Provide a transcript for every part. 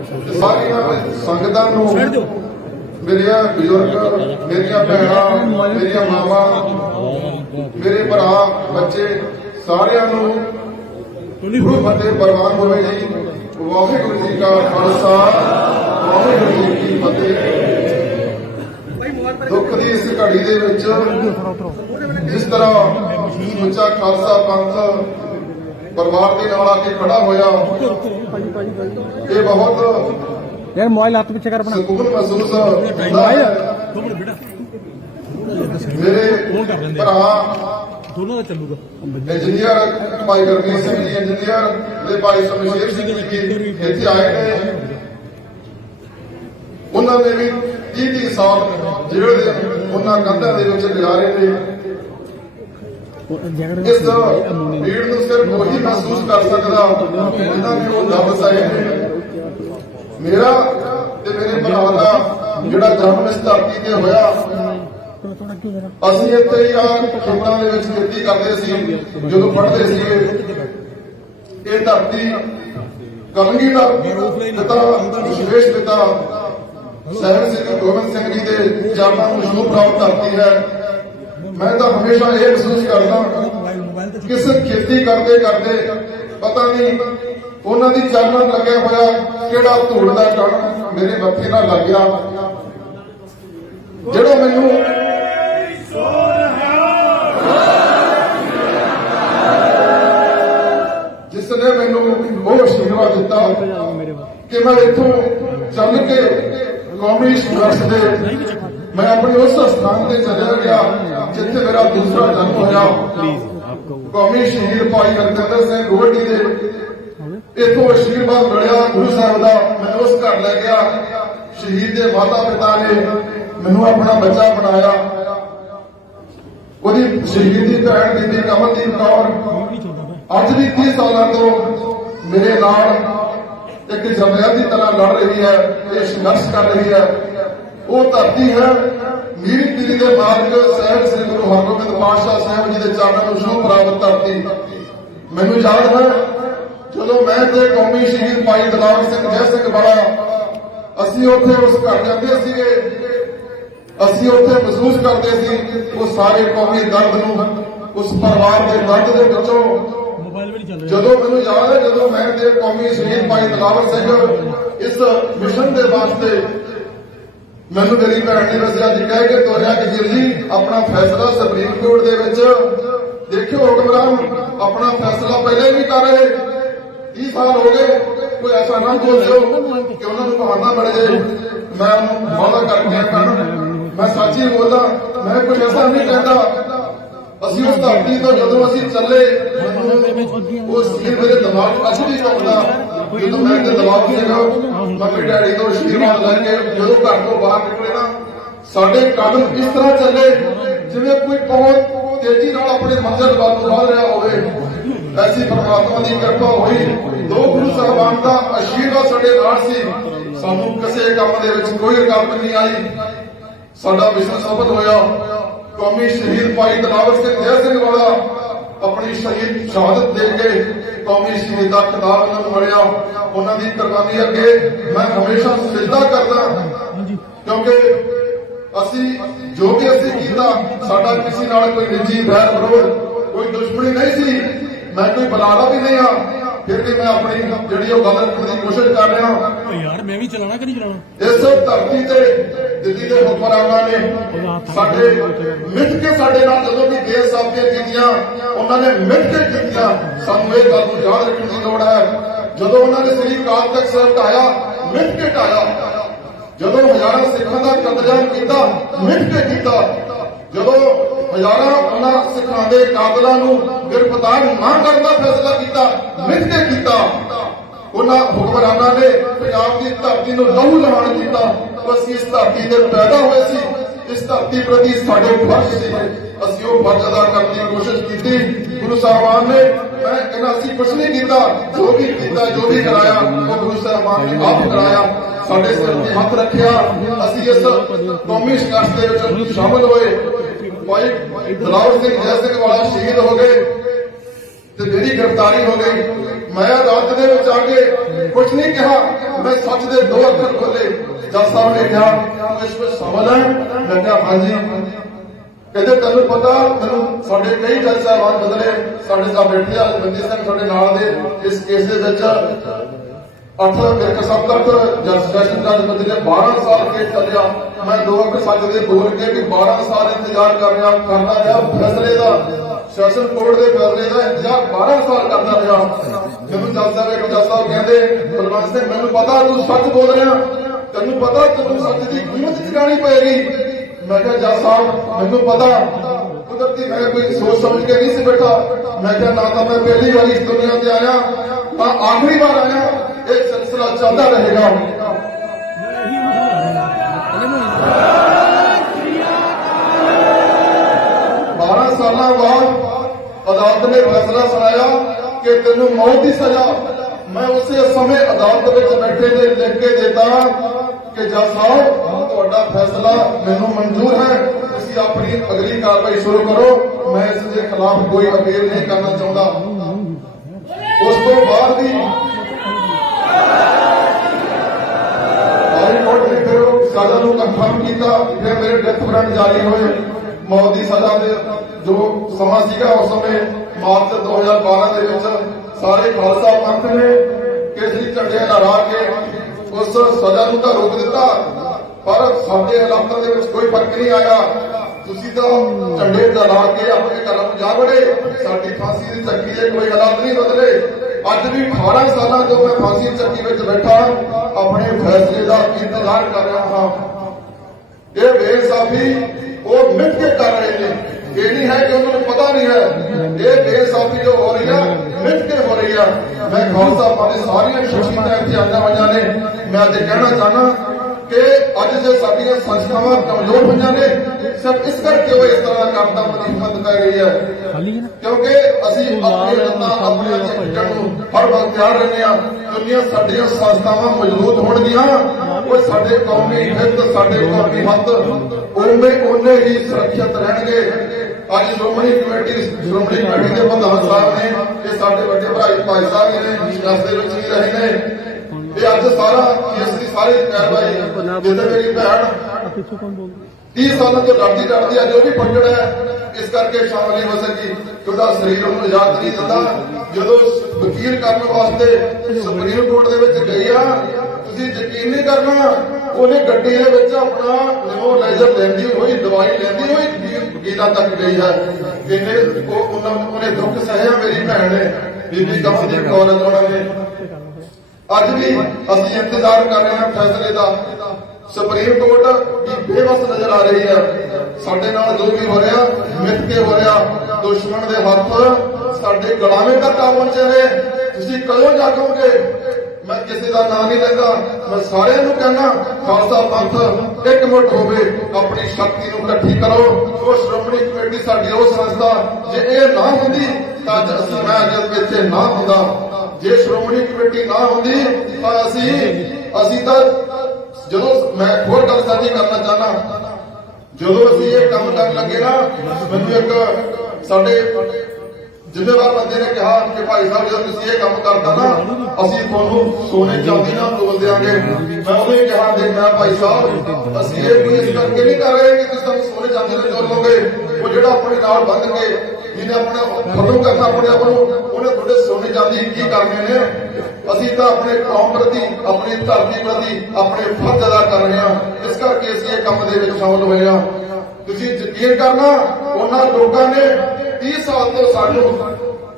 ਸਾਰੀਆਂ ਸੰਗਤਾਂ ਨੂੰ ਮੇਰੀਆਂ ਬਜ਼ੁਰਗ ਮੇਰੀਆਂ ਭੈਣਾਂ ਮੇਰੀਆਂ ਮਾਵਾਂ ਮੇਰੇ ਭਰਾ ਬੱਚੇ ਸਾਰਿਆਂ ਨੂੰ ਗੁਰੂ ਫਤਿਹ ਪ੍ਰਵਾਨ ਹੋਵੇ ਜੀ ਵਾਹਿਗੁਰੂ ਜੀ ਕਾ ਖਾਲਸਾ ਵਾਹਿਗੁਰੂ ਜੀ ਕੀ ਫਤਿਹ। ਦੁੱਖ ਦੀ ਇਸ ਘੜੀ ਦੇ ਵਿੱਚ ਜਿਸ ਤਰ੍ਹਾਂ ਸੁੱਚਾ ਖਾਲਸਾ ਪੰਥ ਪਰਿਵਾਰ ਦੇ ਨਾਲ ਆ ਕੇ ਖੜਾ ਹੋਇਆ। ਇਹ ਬਹੁਤ ਯਾਰ ਮੋਬਾਈਲ ਹੱਥ ਪਿੱਛੇ ਕਰ ਆਪਣਾ ਸਕੂਨ ਮਹਿਸੂਸ ਹੈ। ਮੇਰੇ ਭਰਾ ਦੋਨੋਂ ਦਾ ਚੱਲੂਗਾ ਇੰਜੀਨੀਅਰ ਭਾਈ ਗੁਰਮੀਤ ਸਿੰਘ ਜੀ ਇੰਜੀਨੀਅਰ ਤੇ ਭਾਈ ਸਮਸ਼ੇਰ ਸਿੰਘ ਜੀ ਇੱਥੇ ਆਏ ਨੇ। ਉਹਨਾਂ ਨੇ ਵੀ 30 30 ਸਾਲ ਜਿਹੜੇ ਉਹਨਾਂ ਕੰਧਾਂ ਦੇ ਵਿੱਚ ਗੁਜ਼ਾਰੇ ਨੇ ਇਸ ਭੀੜ ਨੂੰ ਸਿਰਫ ਉਹੀ ਮਹਿਸੂਸ ਕਰ ਸਕਦਾ ਜਿਨ੍ਹਾਂ ਨੇ ਉਹ ਲਫ਼ਜ਼ ਆਏ ਨੇ। ਮੇਰਾ ਤੇ ਮੇਰੇ ਭਰਾ ਦਾ ਜਿਹੜਾ ਜਨਮ ਇਸ ਧਰਤੀ ਤੇ ਹੋਇਆ ਅਸੀਂ ਇੱਥੇ ਹੀ ਆ ਖੇਤਾਂ ਦੇ ਵਿੱਚ ਖੇਤੀ ਕਰਦੇ ਸੀ ਜਦੋਂ ਪੜ੍ਹਦੇ ਸੀਗੇ ਇਹ। ਧਰਤੀ ਕਲਗੀ ਦਾ ਪਿਤਾ ਵਿਸ਼ੇਸ਼ ਪਿਤਾ ਸਹਿਬ ਸਿੰਘ ਗੋਬਿੰਦ ਸਿੰਘ ਜੀ ਦੇ ਚਰਨਾਂ ਨੂੰ ਸ਼ੁਭ ਪ੍ਰਾਪਤ ਧਰਤੀ ਹੈ। ਮੈਂ ਤਾਂ ਹਮੇਸ਼ਾ ਇਹ ਮਹਿਸੂਸ ਕਰਦਾ ਕਿਸ ਖੇਤੀ ਕਰਦੇ ਕਰਦੇ, ਪਤਾ ਨਹੀਂ ਉਹਨਾਂ ਦੀ ਚਰਨਾਂ ਲੱਗਿਆ ਹੋਇਆ ਕਿਹੜਾ ਧੂੜ ਦਾ ਕਣ ਮੇਰੇ ਮੱਥੇ ਨਾਲ ਲੱਗ ਗਿਆ। ਜਿਹੜਾ ਮੈਨੂੰ ਜਿਸ ਨੇ ਮੈਨੂੰ ਉਹ ਆਸ਼ੀਰਵਾਦ ਦਿੱਤਾ ਕਿ ਮੈਂ ਇੱਥੋਂ ਚੱਲ ਕੇ ਕੌਮੀ ਸੰਘਰਸ਼ ਦੇ ਮੈਂ ਆਪਣੇ ਉਸ ਸਥਾਨ ਤੇ ਚਲਿਆ ਗਿਆ ਜਿੱਥੇ ਮੇਰਾ ਦੂਸਰਾ ਜਨਮ ਹੋਇਆ। ਕੌਮੀ ਸ਼ਹੀਦ ਭਾਈ ਗੁਰਜਿੰਦਰ ਸਿੰਘ ਗੋਲਡੀ ਦੇ ਇੱਥੋਂ ਆਸ਼ੀਰਵਾਦ ਮਿਲਿਆ ਗੁਰੂ ਸਾਹਿਬ ਦਾ। ਮੈਨੂੰ ਉਸ ਘਰ ਲੈ ਗਿਆ। ਸ਼ਹੀਦ ਦੇ ਮਾਤਾ ਪਿਤਾ ਨੇ ਮੈਨੂੰ ਆਪਣਾ ਬੱਚਾ ਬਣਾਇਆ। ਉਹਦੀ ਸ਼ਹੀਦ ਦੀ ਭੈਣ ਬੀਬੀ ਕਮਲਦੀਪ ਕੌਰ ਅੱਜ ਵੀ 30 ਸਾਲਾਂ ਤੋਂ ਮੇਰੇ ਨਾਲ ਇੱਕ ਜਮਿਆ ਦੀ ਤਰ੍ਹਾਂ ਲੜ ਰਹੀ ਹੈ ਇਹ ਸੰਘਰਸ਼ ਕਰ ਰਹੀ ਹੈ। ਉਹ ਧਰਤੀ ਹੈ ਮੀਰੀ ਪੀਰੀ ਦੇ ਮਾਰਗ ਸਹਿਬ ਸ੍ਰੀ ਗੁਰੂ ਹਰਗੋਬਿੰਦ ਪਾਤਸ਼ਾਹ ਸਾਹਿਬ ਜੀ ਦੇ ਚਰਨਾਂ ਨੂੰ ਸ਼ੁਭ ਪ੍ਰਾਪਤ ਧਰਤੀ। ਮੈਨੂੰ ਯਾਦ ਹੈ ਜਦੋਂ ਮੈਂ ਤੇ ਕੌਮੀ ਸ਼ਹੀਦ ਭਾਈ ਦਲਾਵਰ ਸਿੰਘ ਜੈ ਸਿੰਘ ਵਾਲਾ ਅਸੀਂ ਉੱਥੇ ਉਸ ਘਰ ਜਾਂਦੇ ਸੀਗੇ। ਅਸੀਂ ਉੱਥੇ ਮਹਿਸੂਸ ਕਰਦੇ ਸੀ ਉਹ ਸਾਰੇ ਕੌਮੀ ਦਰਦ ਨੂੰ ਉਸ ਪਰਿਵਾਰ ਦੇ ਦਰਦ ਦੇ ਵਿੱਚੋਂ। ਜਦੋਂ ਮੈਨੂੰ ਯਾਦ ਹੈ ਜਦੋਂ ਮੈਂ ਤੇ ਕੌਮੀ ਸ਼ਹੀਦ ਭਾਈ ਦਲਾਵਰ ਸਿੰਘ ਇਸ ਮਿਸ਼ਨ ਦੇ ਵਾਸਤੇ ਮੈਨੂੰ ਮੇਰੀ ਭੈਣ ਨੇ ਦੱਸਿਆ ਜੀ ਕਹਿ ਕੇ ਤੋਰਿਆ ਕਿ ਜੀ ਜੀ, ਆਪਣਾ ਫੈਸਲਾ ਸੁਪਰੀਮ ਕੋਰਟ ਦੇ ਵਿੱਚ। ਦੇਖਿਓ ਹੁਕਮਰਾਨ ਆਪਣਾ ਫੈਸਲਾ ਪਹਿਲੇ ਵੀ ਕਰ ਰਹੇ। 30 ਸਾਲ ਹੋ ਗਏ, ਕੋਈ ਐਸਾ ਨਾ ਬੋਲਿਓ ਕਿ ਉਹਨਾਂ ਨੂੰ ਬਹਾਨਾ ਬਣ ਜਾਏ ਮੈਂ ਉਹਨੂੰ ਵਾਅਦਾ ਕਰਕੇ ਕਰਨ ਮੈਂ ਸੱਚੀ ਬੋਲਾਂ, ਮੈਂ ਕੁਝ ਐਸਾ ਨਹੀਂ ਕਹਿੰਦਾ। ਅਸੀਂ ਉਸ ਧਰਤੀ ਤੋਂ ਜਦੋਂ ਅਸੀਂ ਚੱਲੇ ਉਹ ਸੀਨ ਮੇਰੇ ਦਿਮਾਗ 'ਚ ਅੱਜ ਵੀ ਚੁੱਕਦਾ। ਜਦੋਂ ਮੈਂ ਤੇ ਦਿਮਾਗ ਸੀਗਾ ਮੈਂ ਡੈਡੀ ਤੋਂ ਆਸ਼ੀਰਵਾਦ ਲੈ ਕੇ ਜਦੋਂ ਘਰ ਤੋਂ ਬਾਹਰ ਨਿਕਲੇ ਨਾ, ਸਾਡੇ ਕਦਮ ਇਸ ਤਰ੍ਹਾਂ ਚੱਲੇ, ਜਿਵੇਂ ਕੋਈ ਬਹੁਤ ਤੇਜ਼ੀ ਨਾਲ ਆਪਣੇ ਮੰਜ਼ਿਲ ਵੱਲ ਵਧ ਰਿਹਾ ਹੋਵੇ। ਐਸੀ ਪ੍ਰਮਾਤਮਾ ਦੀ ਕਿਰਪਾ ਹੋਈ। ਦੋ ਗੁਰੂ ਸਾਹਿਬਾਨ ਦਾ ਆਸ਼ੀਰਵਾਦ ਸਾਡੇ ਨਾਲ ਸੀ। ਸਾਨੂੰ ਕਿਸੇ ਕੰਮ ਦੇ ਵਿੱਚ ਕੋਈ ਰੁਕਾਵਟ ਨਹੀਂ ਆਈ। ਸਾਡਾ ਮਿਸ਼ਨ ਸਫਲ ਹੋਇਆ। ਕੌਮੀ ਸ਼ਹੀਦ ਭਾਈ ਦਲਾਵਰ ਸਿੰਘ ਜੈ ਸਿੰਘ ਵਾਲਾ ਆਪਣੀ ਸ਼ਹੀਦ ਸ਼ਹਾਦਤ ਦੇ ਕੇ ਕੌਮੀ ਸ਼ਹੀਦ ਖਿਤਾਬ ਉਹਨਾਂ ਨੂੰ ਮਿਲਿਆ। ਉਹਨਾਂ ਦੀ ਕੁਰਬਾਨੀ ਅੱਗੇ ਮੈਂ ਹਮੇਸ਼ਾ ਸਜਦਾ ਕਰਦਾ ਕਿਉਂਕਿ ਅਸੀਂ ਜੋ ਵੀ ਅਸੀਂ ਕੀਤਾ ਸਾਡਾ ਕਿਸੇ ਨਾਲ ਕੋਈ ਨਿੱਜੀ ਵੈਰ ਵਿਰੋਧ ਕੋਈ ਦੁਸ਼ਮਣੀ ਨਹੀਂ ਸੀ। ਮੈਂ ਕੋਈ ਬੁਲਾਦਾ ਵੀ ਨਹੀਂ ਆ ਫਿਰ ਵੀ ਮੈਂ ਆਪਣੀ ਜਿਹੜੀ ਉਹ ਗੱਲ ਰੱਖਣ ਦੀ ਕੋਸ਼ਿਸ਼ ਕਰ ਰਿਹਾ ਯਾਰ ਮੈਂ ਵੀ ਚਲਾਣਾ ਕਿ ਨਹੀਂ ਚਲਾਣਾ? ਇਸ ਧਰਤੀ ਤੇ ਦਿੱਲੀ ਦੇ ਹੁਕਮਰਾਨਾਂ ਨੇ ਸਾਡੇ ਮਿੱਠ ਕੇ ਸਾਡੇ ਨਾਲ ਜਦੋਂ ਵੀ ਦੇਸ਼ ਸਾਫੀਆਂ ਕੀਤੀਆਂ ਉਹਨਾਂ ਨੇ ਮਿੱਠ ਕੇ ਕੀਤੀਆਂ। ਸਾਨੂੰ ਇਹ ਗੱਲ ਨੂੰ ਯਾਦ ਰੱਖਣ ਦੀ ਲੋੜ ਹੈ। ਜਦੋਂ ਉਹਨਾਂ ਨੇ ਸ੍ਰੀ ਅਕਾਲ ਤਖਤ ਸਾਹਿਬ ਢਾਇਆ ਮਿੱਠ ਕੇ ਢਾਇਆ ਜਦੋਂ ਹਜ਼ਾਰਾਂ ਸਿੱਖਾਂ ਦਾ ਕਤਲੇਆਮ ਕੀਤਾ ਮਿੱਠ ਕੇ ਕੀਤਾ। ਜਦੋਂ ਹਜ਼ਾਰਾਂ ਉਹਨਾਂ ਸਿੱਖਾਂ ਦੇ ਕਾਤਲਾਂ ਨੂੰ ਗ੍ਰਿਫਤਾਰ ਨਾ ਕਰਨ ਦਾ ਫੈਸਲਾ ਕੀਤਾ ਮਿੱਠ ਕੇ ਕੀਤਾ। ਉਹਨਾਂ ਹੁਕਮਰਾਨਾਂ ਨੇ ਪੰਜਾਬ ਦੀ ਧਰਤੀ ਨੂੰ ਲਹੂ ਲਹਾਨ ਕੀਤਾ। ਅਸੀਂ ਇਸ ਧਰਤੀ ਤੇ ਪੈਦਾ ਹੋਏ ਸੀ। ਇਸ ਧਰਤੀ ਪ੍ਰਤੀ ਸਾਡੇ ਫਰਜ਼ ਸੀ। ਅਸੀਂ ਉਹ ਫਰਜ਼ ਅਦਾ ਕਰਨ ਦੀ ਕੋਸ਼ਿਸ਼ ਕੀਤੀ। ਗੁਰੂ ਸਾਹਿਬਾਨ ਨੇ, ਮੈਂ ਕਹਿੰਦਾ ਅਸੀਂ ਕੁਝ ਨਹੀਂ ਕੀਤਾ। ਜੋ ਵੀ ਕੀਤਾ, ਜੋ ਵੀ ਕਰਾਇਆ, ਉਹ ਗੁਰੂ ਸਾਹਿਬਾਨ ਨੇ ਆਪ ਕਰਾਇਆ। ਸਾਡੇ ਸਿਰ ਤੇ ਹੱਥ ਰੱਖਿਆ। ਅਸੀਂ ਇਸ ਕੌਮੀ ਸੰਘਰਸ਼ ਦੇ ਵਿੱਚ ਸ਼ਾਮਲ ਹੋਏ। ਭਾਈ ਦਲਾਵਰ ਸਿੰਘ ਜੈ ਸਿੰਘ ਵਾਲਾ ਸ਼ਹੀਦ ਹੋ ਗਏ ਤੇ ਮੇਰੀ ਗ੍ਰਿਫਤਾਰੀ ਹੋ ਗਈ। ਮੈਂ ਰਾਤ ਦੇ ਵਿੱਚ ਆ ਕੇ ਕੁਝ ਨਹੀਂ ਕਿਹਾ। ਮੈਂ ਸੱਚ ਦੇ ਦੋ ਅੱਖਰ ਬੋਲੇ ਜੱਜ ਸਾਹਿਬ ਨੇ ਕਿਹਾ ਤੂੰ ਇਸ ਵਿੱਚ ਸ਼ਾਮਲ ਹੈ। ਮੈਂ ਕਿਹਾ ਹਾਂਜੀ ਕਹਿੰਦੇ, ਤੈਨੂੰ ਪਤਾ, ਤੈਨੂੰ ਸਾਡੇ ਕਈ ਜੱਜ ਸਾਹਿਬਾਨ ਬਦਲੇ। ਸਾਡੇ ਸਾਹਿਬ ਬੈਠੇ ਆ ਬੰਦੀ ਸਿੰਘ ਸਾਡੇ ਨਾਲ ਦੇ। ਇਸ ਕੇਸ ਦੇ ਵਿੱਚ ਅੱਠ ਇੱਕ ਸੱਤ ਅੱਠ ਸੈਸ਼ਨ ਜੱਜ ਬਦਲੇ 12 ਸਾਲ ਕੇਸ ਚੱਲਿਆ, ਮੈਂ ਦੋ ਅੱਖ ਸੱਚ ਦੇ ਬੋਲ ਕੇ ਵੀ 12 ਸਾਲ ਇੰਤਜ਼ਾਰ ਕਰ ਰਿਹਾ, ਕਰਦਾ ਰਿਹਾ ਫੈਸਲੇ ਦਾ, ਸੈਸ਼ਨ ਕੋਰਟ ਦੇ ਫੈਸਲੇ ਦਾ ਇੰਤਜ਼ਾਰ 12 ਸਾਲ ਕਰਦਾ ਰਿਹਾ। ਮੈਨੂੰ ਜੱਜ ਸਾਹਿਬ ਜੱਜ ਸਾਹਿਬ ਕਹਿੰਦੇ, ਬਲਵੰਤ ਸਿੰਘ, ਮੈਨੂੰ ਪਤਾ ਤੂੰ ਸੱਚ ਬੋਲ ਰਿਹਾ, ਤੈਨੂੰ ਪਤਾ ਤੈਨੂੰ ਸੱਚ ਦੀ ਕੀਮਤ ਚੁਕਾਣੀ ਪਏਗੀ। ਮੈਂ ਕਿਹਾ, ਜੱਜ ਸਾਹਿਬ, ਮੈਨੂੰ ਪਤਾ। ਕੁਦਰਤੀ ਮੈਂ ਕੋਈ ਸੋਚ ਸਮਝ ਕੇ ਨਹੀਂ ਸੀ ਬੈਠਾ। ਮੈਂ ਕਿਹਾ, ਨਾ ਤਾਂ ਮੈਂ ਪਹਿਲੀ ਵਾਰੀ ਇਸ ਦੁਨੀਆ ਤੇ ਆਇਆ ਨਾ ਆਖਰੀ ਵਾਰ ਆਇਆ। ਇਹ ਸਿਲਸਿਲਾ ਚੱਲਦਾ ਰਹੇਗਾ। ਇਹੀ ਮਸਲਾ ਆ ਰਿਹਾ ਇਹਨੇ ਨੂੰ 12 ਸਾਲਾਂ ਬਾਅਦ ਅਦਾਲਤ ਨੇ ਫੈਸਲਾ ਸੁਣਾਇਆ ਕਿ ਤੈਨੂੰ ਮੌਤ ਦੀ ਸਜ਼ਾ ਮੈਂ ਉਸੇ ਸਮੇਂ ਅਦਾਲਤ ਵਿੱਚ ਬੈਠੇ ਦੇ ਲਿਖ ਕੇ ਦਿੱਤਾ ਕਿ ਜੱਜ ਸਾਹਿਬ, ਤੁਹਾਡਾ ਫੈਸਲਾ ਮੈਨੂੰ ਮਨਜ਼ੂਰ ਹੈ। ਤੁਸੀਂ ਆਪਣੀ ਅਗਲੀ ਕਾਰਵਾਈ ਸ਼ੁਰੂ ਕਰੋ। ਮੈਂ ਇਸ ਦੇ ਖਿਲਾਫ ਕੋਈ ਅਪੀਲ ਨਹੀਂ ਕਰਨਾ ਚਾਹੁੰਦਾ। ਉਸ ਤੋਂ ਬਾਅਦ ਵੀ ਹਾਈ ਕੋਰਟ ਨੇ ਫਿਰ ਉਹ ਸਜ਼ਾ ਨੂੰ ਕੰਫਰਮ ਕੀਤਾ ਫਿਰ ਮੇਰੇ ਡੈਥ ਵਾਰੰਟ ਜਾਰੀ ਹੋਏ ਮੌਤ ਦੀ ਸਜ਼ਾ ਦੇ ਜੋ ਸਮਾਂ ਸੀਗਾ ਉਸ ਸਮੇਂ ਮਾਰਚ 2012 ਦੇ ਵਿੱਚ ਸਾਰੇ ਖਾਲਸਾ ਪੰਥ ਨੇ ਕੇਸਰੀ ਝੰਡੇ ਲਹਿਰਾ ਕੇ ਉਸ ਸਜ਼ਾ ਨੂੰ ਤਾਂ ਰੋਕ ਦਿੱਤਾ ਪਰ ਸਾਡੇ ਹਾਲਾਤਾਂ ਦੇ ਵਿੱਚ ਕੋਈ ਫ਼ਰਕ ਨਹੀਂ ਆਇਆ ਤੁਸੀਂ ਤਾਂ ਝੰਡੇ ਲਹਿਰਾ ਕੇ ਆਪਣੇ ਘਰਾਂ ਨੂੰ ਜਾ ਵੜੇ ਸਾਡੀ ਫਾਂਸੀ ਦੀ ਚੱਕੀ ਦੇ ਕੋਈ ਹਾਲਾਤ ਨਹੀਂ ਬਦਲੇ ਅੱਜ ਵੀ 18 ਸਾਲਾਂ ਤੋਂ ਮੈਂ ਫਾਂਸੀ ਦੀ ਚੱਕੀ ਵਿੱਚ ਬੈਠਾ, ਆਪਣੇ ਫੈਸਲੇ ਦਾ ਇੰਤਜ਼ਾਰ ਕਰ ਰਿਹਾ ਹਾਂ। ਇਹ ਬੇਇਨਸਾਫੀ ਉਹ ਮਿਟ ਕੇ ਕਰ ਰਹੇ ਨੇ। ਇਹ ਨਹੀਂ ਹੈ ਕਿ ਉਹਨਾਂ ਨੂੰ ਪਤਾ ਨਹੀਂ ਹੈ। ਇਹ ਬੇਇਨਸਾਫੀ ਜੋ ਹੋ ਰਹੀ ਹੈ, ਮਿਟ ਕੇ ਹੋ ਰਹੀ ਹੈ। ਮੈਂ ਖਾਲਸਾ ਪੰਥ ਦੇ ਸਾਰੀਆਂ ਸ਼ਖਸੀਅਤਾਂ ਇੱਥੇ ਆਈਆਂ ਹੋਈਆਂ ਨੇ, ਮੈਂ ਅੱਜ ਕਹਿਣਾ ਚਾਹਨਾ ਕਿ ਅੱਜ ਜੇ ਸਾਡੀਆਂ ਸੰਸਥਾਵਾਂ ਕਮਜ਼ੋਰ ਹੋਈਆਂ ਨੇ ਸਿਰਫ ਇਸ ਕਰਕੇ ਉਹ ਇਸ ਤਰ੍ਹਾਂ ਦਾ ਕੰਮ ਦਾ ਮਨਿਫਤ ਕਰ ਰਹੀ ਹੈ ਖਾਲੀ ਹੈ ਨਾ ਕਿਉਂਕਿ ਅਸੀਂ ਆਪਣੇ ਰੰਨਾਂ ਆਪਣੇ ਚਿੱਟਾਂ ਨੂੰ ਹਰ ਵਕਤ ਤਿਆਰ ਰਹਿੰਦੇ ਹਾਂ ਦੁਨੀਆ ਸਾਡੀਆਂ ਸੰਸਥਾਵਾਂ ਮਜ਼ਬੂਤ ਹੋਣਗੀਆਂ ਉਹ ਸਾਡੇ ਕੌਮੀ ਹਿੱਤ ਸਾਡੇ ਕੌਮੀ ਹੱਥ ਉਵੇਂ ਉਹਨੇ ਹੀ ਸੁਰੱਖਿਅਤ ਰਹਿਣਗੇ ਅੱਜ ਸ਼੍ਰੋਮਣੀ ਕਮੇਟੀ ਸ਼੍ਰੋਮਣੀ ਕਮੇਟੀ ਦੇ ਪ੍ਰਧਾਨ ਸਾਹਿਬ ਨੇ ਇਹ ਸਾਡੇ ਵੱਡੇ ਭਾਈ ਭਾਈ ਸਾਹਿਬ ਜੀ ਨੇ ਜਸ ਦੇ ਵਿੱਚ ਵੀ ਰਹੇ ਨੇ ਇਹ ਅੱਜ ਸਾਰਾ ਇਸ ਦੀ ਸਾਰੀ ਕਾਰਵਾਈ ਜਿੱਥੇ ਮੇਰੀ ਭੈਣ ਆ ਪਿੱਛੋਂ ਕੌਣ ਬੋਲਦਾ? 30 ਸਾਲਾਂ ਤੋਂ ਲੜਦੀ ਲੜਦੀ ਅੱਜ ਉਹ ਵੀ ਪੰਜੜ ਹੈ। ਇਸ ਕਰਕੇ ਸ਼ਾਮਲ ਨਹੀਂ ਹੋ ਸਕੀ ਕਿਉਂਕਿ ਸਰੀਰ ਉਹਨੂੰ ਇਜਾਜ਼ਤ ਨਹੀਂ ਦਿੰਦਾ। ਜਦੋਂ ਵਕੀਲ ਕਰਨ ਵਾਸਤੇ ਸੁਪਰੀਮ ਕੋਰਟ ਦੇ ਵਿੱਚ ਗਈ ਆ ਤੁਸੀਂ ਯਕੀਨ ਨਹੀਂ ਕਰਨਾ ਉਹਨੇ ਗੱਡੀ ਦੇ ਵਿੱਚ ਆਪਣਾ ਲਿਮੋ ਲੈਜ਼ਰ ਲੈਂਦੀ ਹੋਈ ਦਵਾਈ ਲੈਂਦੀ ਹੋਈ ਵਕੀਲ- ਤੱਕ ਗਈ ਹੈ ਇਹਨੇ ਉਹ ਉਹਨਾਂ ਉਹਨੇ ਦੁੱਖ ਸਹਿਆ ਮੇਰੀ ਭੈਣ ਨੇ। ਬੀਬੀ ਕਮਲਦੀਪ ਕੌਰ ਅਲੋੜਾ ਨੇ। ਅੱਜ ਵੀ ਅਸੀਂ ਇੰਤਜ਼ਾਰ ਕਰ ਰਹੇ ਹਾਂ ਫੈਸਲੇ ਦਾ। ਸੁਪਰੀਮ ਕੋਰਟ ਵੀ ਬੇਵਸ ਨਜ਼ਰ ਆ ਰਹੀ ਹੈ। ਸਾਡੇ ਨਾਲ ਜੋ ਵੀ ਹੋ ਰਿਹਾ, ਮਿੱਥ ਕੇ ਹੋ ਰਿਹਾ, ਦੁਸ਼ਮਣ ਦੇ ਹੱਥ ਸਾਡੇ ਗੁਲਾਮੇ ਤੱਕ ਆ ਪਹੁੰਚੇ ਨੇ। ਤੁਸੀਂ ਕਦੋਂ ਜਾਗੋਗੇ? ਮੈਂ ਕਿਸੇ ਦਾ ਨਾਂ ਨਹੀਂ ਲੈਂਦਾ। ਮੈਂ ਸਾਰਿਆਂ ਨੂੰ ਕਹਿੰਦਾ, ਖਾਲਸਾ ਪੰਥ, ਇੱਕ ਮੁੱਠ ਹੋਵੇ, ਆਪਣੀ ਸ਼ਕਤੀ ਨੂੰ ਇਕੱਠੀ ਕਰੋ। ਉਹ ਸ਼੍ਰੋਮਣੀ ਕਮੇਟੀ ਸਾਡੀ ਉਹ ਸੰਸਥਾ, ਜੇ ਇਹ ਨਾ ਹੁੰਦੀ, ਤਾਂ ਅੱਜ ਅਸੀਂ ਮੈਂ ਜਦ ਇੱਥੇ ਨਾ ਹੁੰਦਾ। ਜੇ ਸ਼੍ਰੋਮਣੀ ਕਮੇਟੀ ਨਾ ਹੁੰਦੀ ਤਾਂ ਅਸੀਂ ਅਸੀਂ ਤਾਂ ਜਦੋਂ ਮੈਂ ਹੋਰ ਗੱਲ ਸਾਂਝੀ ਕਰਨਾ ਚਾਹਨਾ ਜਦੋਂ ਅਸੀਂ ਇਹ ਕੰਮ ਕਰਨ ਲੱਗੇ ਨਾ, ਮੈਨੂੰ ਇੱਕ ਸਾਡੇ ਜ਼ਿੰਮੇਵਾਰ ਬੰਦੇ ਨੇ ਕਿਹਾ ਕਿ ਭਾਈ ਸਾਹਿਬ, ਜਦੋਂ ਤੁਸੀਂ ਇਹ ਕੰਮ ਕਰਦਾ ਨਾ, ਅਸੀਂ ਤੁਹਾਨੂੰ ਸੋਨੇ ਚਾਂਦੀ ਨਾਲ ਤੋਲ ਦਿਆਂਗੇ। ਮੈਂ ਉਹਨੇ ਕਿਹਾ, ਦੇਖ ਮੈਂ ਭਾਈ ਸਾਹਿਬ, ਅਸੀਂ ਇਹ ਕੋਈ ਇਸ ਕਰਕੇ ਨਹੀਂ ਕਰ ਰਹੇ ਕਿ ਤੁਸੀਂ ਸਾਨੂੰ ਸੋਨੇ ਚਾਂਦੀ ਨਾਲ ਤੋਲ ਲਓਗੇ ਉਹ ਜਿਹੜਾ ਆਪਣੇ ਨਾਲ ਬੰਨ ਕੇ, ਜਿਹਨੇ ਆਪਣੇ ਖਤਮ ਕਰਨਾ ਆਪਣੇ ਆਪ ਨੂੰ ਉਹਨੇ ਤੁਹਾਡੇ ਸੋਨੇ ਚਾਂਦੀ ਕੀ ਕਰਨੇ ਨੇ ਅਸੀਂ ਤਾਂ ਆਪਣੇ ਕੌਮ ਪ੍ਰਤੀ, ਆਪਣੀ ਧਰਤੀ ਪ੍ਰਤੀ ਆਪਣੇ ਫਰਜ਼ ਅਦਾ ਕਰ ਰਹੇ ਹਾਂ। ਇਸ ਕਰਕੇ ਅਸੀਂ ਇਹ ਕੰਮ ਦੇ ਵਿੱਚ ਸ਼ਾਮਲ ਹੋਏ ਹਾਂ। ਤੁਸੀਂ ਯਕੀਨ ਕਰਨਾ, ਉਹਨਾਂ ਲੋਕਾਂ ਨੇ 30 ਸਾਲ ਤੋਂ ਸਾਨੂੰ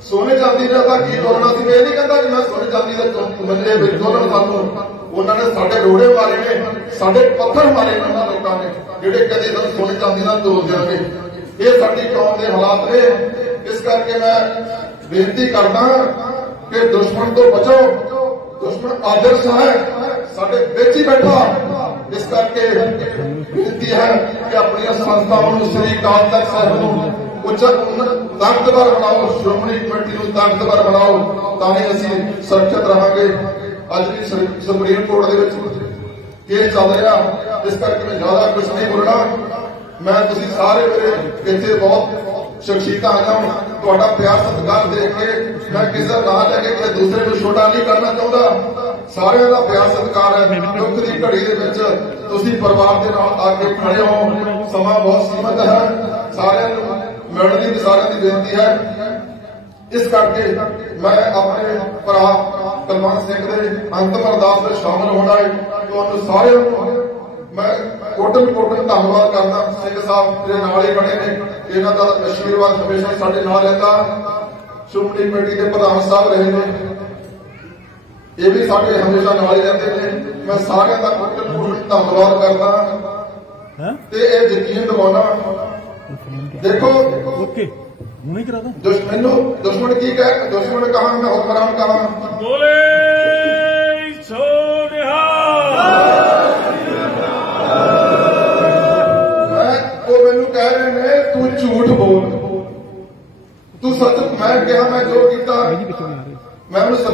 ਸੋਨੇ ਚਾਂਦੀ ਦਾ ਤਾਂ ਕੀ ਤੋਲਣਾ ਸੀ ਇਹ ਨਹੀਂ ਕਹਿੰਦਾ ਕਿ ਮੈਂ ਸੋਨੇ ਚਾਂਦੀ ਦਾ ਚੌਂਕ ਮੰਨੇ ਵਿੱਚ ਤੋਲਣ ਸਾਨੂੰ। ਉਹਨਾਂ ਨੇ ਸਾਡੇ ਰੋੜੇ ਮਾਰੇ ਨੇ, ਸਾਡੇ ਪੱਥਰ ਮਾਰੇ ਨੇ ਉਹਨਾਂ ਲੋਕਾਂ ਨੇ, ਜਿਹੜੇ ਕਦੇ ਸਾਨੂੰ ਸੋਨੇ ਚਾਂਦੀ ਨਾਲ ਤੋਲ ਦਿਆਂਗੇ ਇਹ ਸਾਡੀ ਕੌਮ ਦੇ ਹਾਲਾਤ ਨੇ। ਇਸ ਕਰਕੇ ਮੈਂ ਬੇਨਤੀ ਕਰਦਾ ਕਿ ਦੁਸ਼ਮਣ ਤੋਂ ਬਚੋ ਦੁਸ਼ਮਣ ਆਦਰਸ਼ ਹੈ ਸਾਡੇ ਵਿੱਚ ਹੀ ਬੈਠਾ ਇਸ ਕਰਕੇ ਬੇਨਤੀ ਹੈ ਕਿ ਆਪਣੀਆਂ ਸੰਸਥਾਵਾਂ ਨੂੰ ਸ੍ਰੀ ਅਕਾਲ ਤਖਤ ਸਾਹਿਬ ਨੂੰ ਉੱਚ ਤਾਕਤਵਰ ਬਣਾਓ ਸ਼੍ਰੋਮਣੀ ਕਮੇਟੀ ਨੂੰ ਤਾਕਤਵਰ ਬਣਾਓ ਤਾਂ ਹੀ ਅਸੀਂ ਸੁਰੱਖਿਅਤ ਰਹਾਂਗੇ ਅੱਜ ਵੀ ਸੁਰ- ਸੁਪਰੀਮ ਕੋਰਟ ਦੇ ਵਿੱਚ ਕੇਸ ਚੱਲ ਰਿਹਾ ਇਸ ਕਰਕੇ ਮੈਂ ਜ਼ਿਆਦਾ ਕੁਝ ਨਹੀਂ ਬੋਲਣਾ ਮੈਂ ਤੁਸੀਂ ਸਾਰੇ ਮੇਰੇ ਇੱਥੇ ਬਹੁਤ ਸ਼ਖਸੀਅਤਾਂ ਆਈਆਂ ਤੁਹਾਡਾ ਪਿਆਰ ਸਤਿਕਾਰ ਦੇਖ ਕੇ ਮੈਂ ਕਿਸੇ ਦਾ ਨਾਂ ਲੈ ਕੇ ਕਿਸੇ ਦੂਸਰੇ ਨੂੰ ਛੋਟਾ ਨਹੀਂ ਕਰਨਾ ਚਾਹੁੰਦਾ। ਸਾਰਿਆਂ ਦਾ ਪਿਆਰ ਸਤਿਕਾਰ ਹੈ। ਦੁੱਖ ਦੀ ਘੜੀ ਦੇ ਵਿੱਚ ਤੁਸੀਂ ਪਰਿਵਾਰ ਦੇ ਨਾਲ ਆ ਕੇ ਖੜੇ ਹੋ। ਸਮਾਂ ਬਹੁਤ ਸੀਮਤ ਹੈ। ਸਾਰਿਆਂ ਨੂੰ ਮਿਲਣ ਦੀ ਸਾਰਿਆਂ ਦੀ ਬੇਨਤੀ ਹੈ। ਇਸ ਕਰਕੇ ਮੈਂ ਆਪਣੇ ਭਰਾ ਕਲਵੰਤ ਸਿੰਘ ਦੇ ਅੰਤਮ ਅਰਦਾਸ ਵਿੱਚ ਸ਼ਾਮਲ ਹੋਣਾ ਹੈ। ਤੁਹਾਨੂੰ ਸਾਰਿਆਂ ਨੂੰ ਮੈਂ ਕੋਟਨ ਕੋਟਨ ਧੰਨਵਾਦ ਕਰਦਾ ਸਿੰਘ ਸਾਹਿਬ ਜਿਹੜੇ ਨਾਲ ਹੀ ਖੜੇ ਨੇ। ਇਹਨਾਂ ਦਾ ਆਸ਼ੀਰਵਾਦ ਹਮੇਸ਼ਾ ਸਾਡੇ ਨਾਲ ਰਹਿੰਦਾ। ਸ਼੍ਰੋਮਣੀ ਕਮੇਟੀ ਦੇ ਪ੍ਰਧਾਨ ਸਾਹਿਬ ਰਹੇ ਨੇ। ਇਹ ਵੀ ਸਾਡੇ ਹਮੇਸ਼ਾ ਨਾਲ ਹੀ ਰਹਿੰਦੇ ਨੇ। ਮੈਂ ਸਾਰਿਆਂ ਦਾ ਕੋਟਨ ਕੋਟਨ ਧੰਨਵਾਦ ਕਰਦਾ। ਤੇ ਇਹ ਯਕੀਨ ਦਿਵਾਉਣਾ। ਦੇਖੋ ਓਕੇ ਹੁਣੇ ਕਰਾ ਦਾਂ। ਦੁਸ਼ਮਣ ਨੂੰ ਦੁਸ਼ਮਣ ਕੀ ਕਹੇ ਦੁਸ਼ਮਣ ਕਹਾਂ ਮੈਂ ਹੁਕਮਰਾਨ ਕਹਾਂ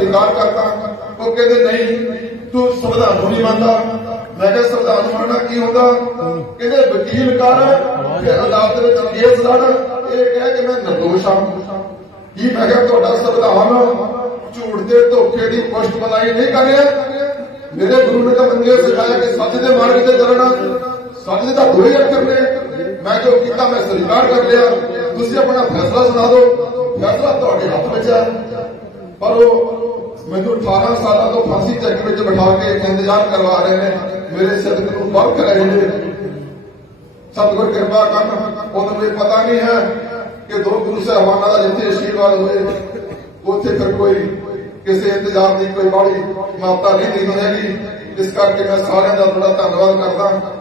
ਮੈਂ ਉਹਨੂੰ ਉਹ ਕਹਿੰਦੇ, ਨਹੀਂ, ਤੂੰ ਸੰਵਿਧਾਨ ਨੂੰ ਨਹੀਂ ਮੰਨਦਾ। ਮੈਂ ਕਿਹਾ ਸੰਵਿਧਾਨ ਨੂੰ ਮੰਨਣਾ ਕੀ ਹੁੰਦਾ? ਕਹਿੰਦੇ, ਵਕੀਲ ਕਰ ਕਿ ਅਦਾਲਤ ਵਿੱਚ ਕੇਸ ਲੜ। ਇਹ ਕਹਿ ਕਿ ਮੈਂ ਨਿਰਦੋਸ਼ ਹਾਂ। ਕੀ ਮੈਂ ਕਿਹਾ, ਤੁਹਾਡਾ ਸੰਵਿਧਾਨ ਝੂਠ ਦੇ ਧੋਖੇ ਦੀ ਪੁਸ਼ਟ ਬਣਾਈ ਨਹੀਂ ਕਰ ਰਿਹਾ। ਮੇਰੇ ਗੁਰੂ ਨੇ ਤਾਂ ਬੰਦੇ ਸਿਖਾਇਆ ਕਿ ਸੱਚ ਦੇ ਮਾਰਗ ਤੇ ਚੱਲਣਾ। ਸੱਚ ਦੇ ਤਾਂ ਦੋਏ ਅੱਖਰ ਨੇ। ਮੈਂ ਜੋ ਕੀਤਾ, ਮੈਂ ਸਵੀਕਾਰ ਕਰ ਲਿਆ। ਤੁਸੀਂ ਆਪਣਾ ਫੈਸਲਾ ਸੁਣਾ ਦਿਓ। ਫੈਸਲਾ ਤੁਹਾਡੇ ਹੱਥ ਵਿੱਚ ਹੈ। ਪਰ ਉਹ ਮੈਨੂੰ 18 ਸਾਲਾਂ ਤੋਂ ਫਾਂਸੀ ਚੱਕ ਵਿੱਚ ਬਿਠਾ ਕੇ ਇੰਤਜ਼ਾਰ ਕਰਵਾ ਰਹੇ ਨੇ, ਮੇਰੇ ਸਿਰ ਨੂੰ ਵਰਕ ਰਹੇ ਨੇ। ਸਤਿਗੁਰ ਕਿਰਪਾ ਕਰਨ, ਉਹਨਾਂ ਨੂੰ ਇਹ ਪਤਾ ਨਹੀਂ ਹੈ ਕਿ ਦੋ ਗੁਰੂ ਸਾਹਿਬਾਨਾਂ ਦਾ ਜਿੱਥੇ ਆਸ਼ੀਰਵਾਦ ਹੋਏ, ਉੱਥੇ ਫਿਰ ਕੋਈ ਕਿਸੇ ਇੰਤਜ਼ਾਰ ਦੀ ਕੋਈ ਬਾੜੀ ਮਾਤਾ ਨਹੀਂ ਦੇਣੀ ਹੈਗੀ। ਇਸ ਕਰਕੇ ਮੈਂ ਸਾਰਿਆਂ ਦਾ ਬੜਾ ਧੰਨਵਾਦ ਕਰਦਾ।